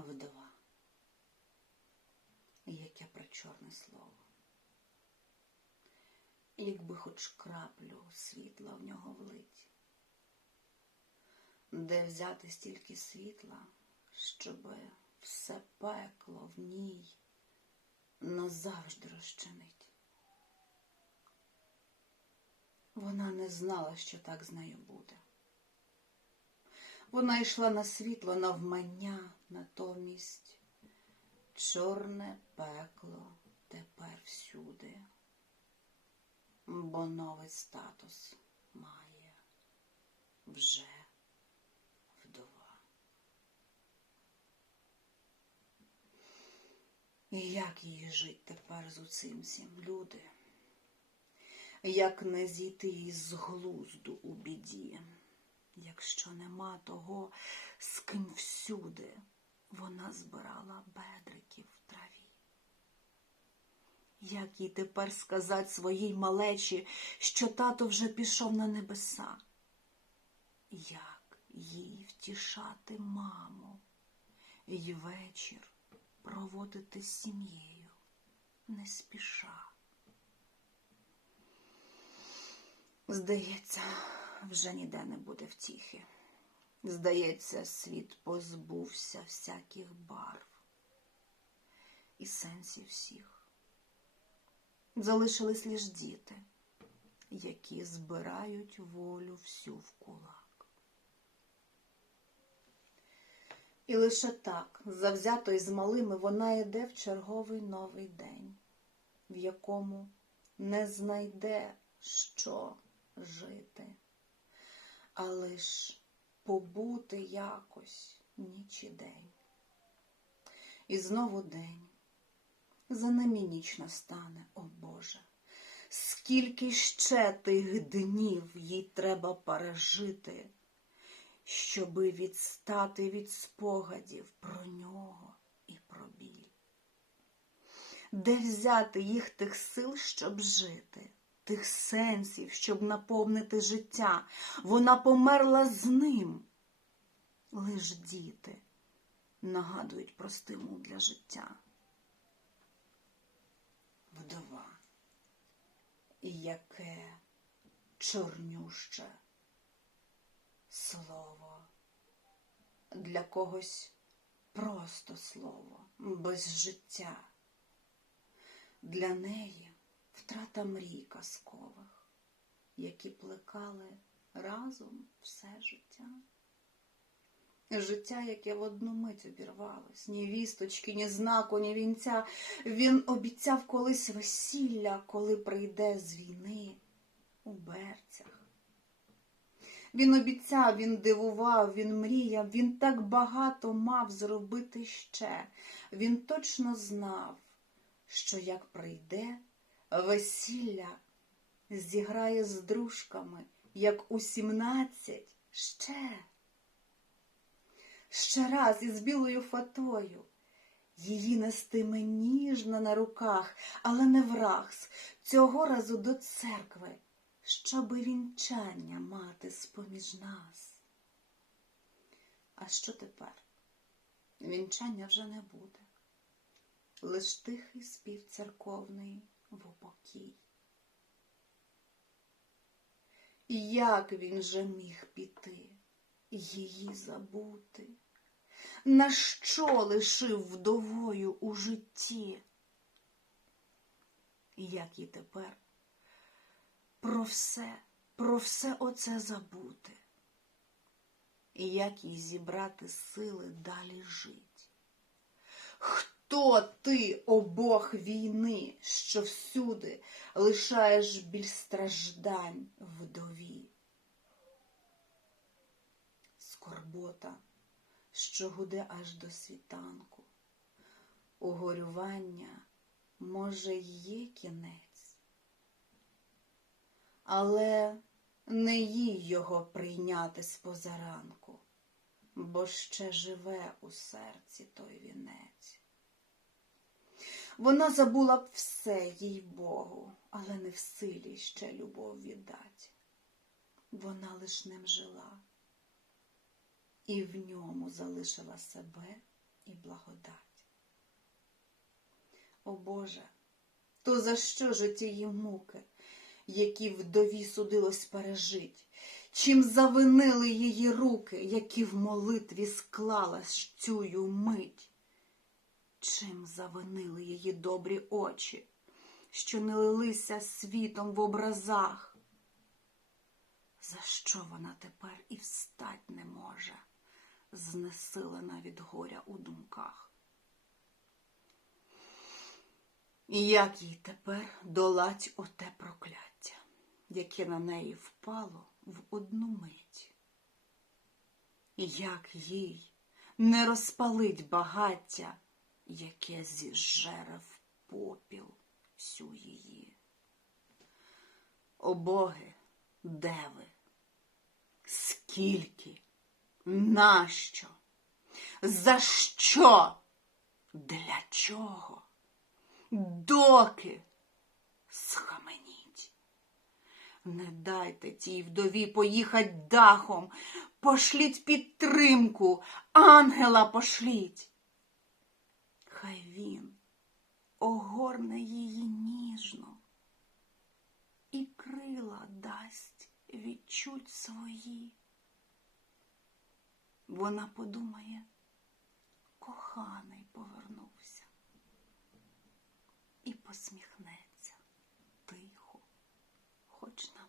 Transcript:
вдова. Яке причорне слово. Якби хоч краплю світла в нього влить. Де взяти стільки світла, щоб все пекло в ній назавжди розчинить. Вона не знала, що так з нею буде. Вона йшла на світло навмання, натомість чорне пекло тепер всюди, бо новий статус має вже вдова. І як їй жить тепер з усім цим, люди? Як не зійти із глузду у біді? якщо нема того, з ким всюди вона збирала бедриків в траві. Як їй тепер сказати своїй малечі, що тато вже пішов на небеса? Як їй втішати маму й вечір проводити з сім'єю не спіша? Здається, вже ніде не буде втіхи. Здається, світ позбувся всяких барв і сенсів всіх. Залишились лиш діти, які збирають волю всю в кулак. І лише так, завзято і з малими, вона йде в черговий новий день, в якому не знайде що жити а лиш побути якось ніч і день. І знову день. За ними ніч настане, о Боже, скільки ще тих днів їй треба пережити, щоби відстати від спогадів про нього і про біль. Де взяти їх тих сил, щоб жити? Тих сенсів, щоб наповнити життя. Вона померла з ним. Лиш діти нагадують про стимул для життя. Вдова, і яке чорнюще слово. Для когось просто слово, без життя. Для неї втрата мрій казкових, які плекали разом все життя. Життя, яке в одну мить обірвалось, ні вісточки, ні знаку, ні вінця. Він обіцяв колись весілля, коли прийде з війни у берцях. Він обіцяв, він дивував, він мріяв, він так багато мав зробити ще. Він точно знав, що як прийде, весілля зіграє з дружками, як у сімнадцять ще. Ще раз із білою фатою. Її нестиме ніжно на руках, але не врагс, цього разу до церкви, щоби вінчання мати з-поміж нас. А що тепер? Вінчання вже не буде, лиш тихий спів церковний в упокій. Як він же міг піти, її забути? На що лишив вдовою у житті? Як і тепер про все, про все оце забути? Як їй зібрати сили далі жить? Хто ти, о Бог війни, що всюди лишаєш біль страждань вдові? Скорбота, що гуде аж до світанку, угорювання, може, є кінець, але не їй його прийняти з позаранку, бо ще живе у серці той вінець. Вона забула б все, їй Богу, але не в силі ще любов віддать. Вона лиш ним жила і в ньому залишила себе і благодать. О Боже, то за що ж тії муки, які вдові судилось пережить? Чим завинили її руки, які в молитві склалась цюю мить? Чим завинили її добрі очі, що не лилися світом в образах? За що вона тепер і встать не може, знесилена від горя у думках? І як їй тепер долать оте прокляття, яке на неї впало в одну мить? І як їй не розпалить багаття, яке зіжере в попіл всю її? О боги, де ви? Скільки? Нащо? За що? Для чого? Доки? Схаменіть. Не дайте тій вдові поїхать дахом, пошліть підтримку, ангела пошліть. Хай він огорне її ніжно і крила дасть відчуть свої. Вона подумає, коханий повернувся і посміхнеться тихо, хоч на